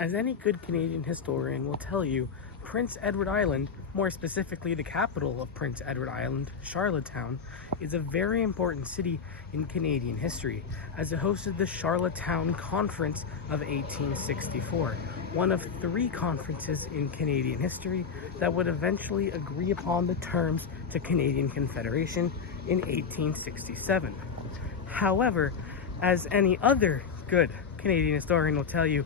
As any good Canadian historian will tell you, Prince Edward Island, more specifically the capital of Prince Edward Island, Charlottetown, is a very important city in Canadian history, as it hosted the Charlottetown Conference of 1864, one of 3 conferences in Canadian history that would eventually agree upon the terms to Canadian Confederation in 1867. However, as any other good Canadian historian will tell you,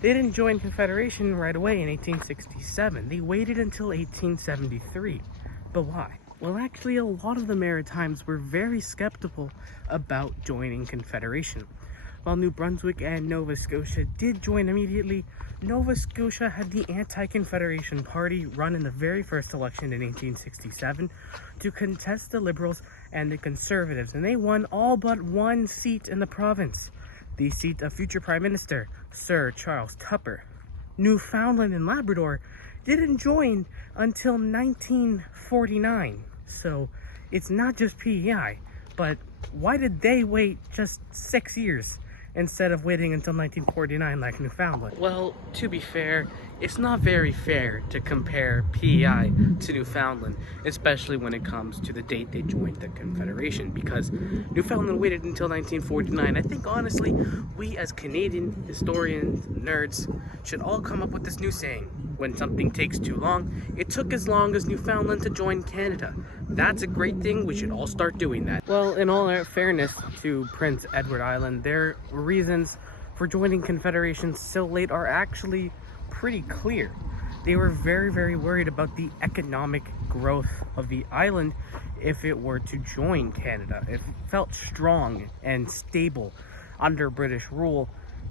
they didn't join Confederation right away in 1867. They waited until 1873. But why? Well, actually, a lot of the Maritimes were very skeptical about joining Confederation. While New Brunswick and Nova Scotia did join immediately, Nova Scotia had the Anti-Confederation Party run in the very first election in 1867 to contest the Liberals and the Conservatives, and they won all but 1 seat in the province, the seat of future Prime Minister Sir Charles Tupper. Newfoundland and Labrador didn't join until 1949, so it's not just PEI, but why did they wait just 6 years instead of waiting until 1949 like Newfoundland? Well, to be fair, it's not very fair to compare PEI to Newfoundland, especially when it comes to the date they joined the Confederation, because Newfoundland waited until 1949. I think honestly, we as Canadian historians, nerds, should all come up with this new saying: when something takes too long, it took as long as Newfoundland to join Canada. That's a great thing, we should all start doing that. Well, in all fairness to Prince Edward Island, their reasons for joining Confederation so late are actually pretty clear. They were very, very worried about the economic growth of the island if it were to join Canada. It felt strong and stable under British rule,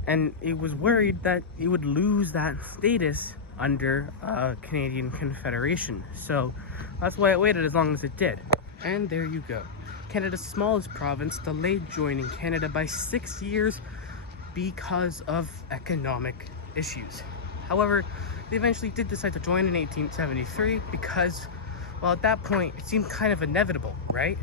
and it was worried that it would lose that status under Canadian Confederation. So that's why it waited as long as it did. And there you go. Canada's smallest province delayed joining Canada by 6 years because of economic issues. However, they eventually did decide to join in 1873 because, well, at that point, it seemed kind of inevitable, right?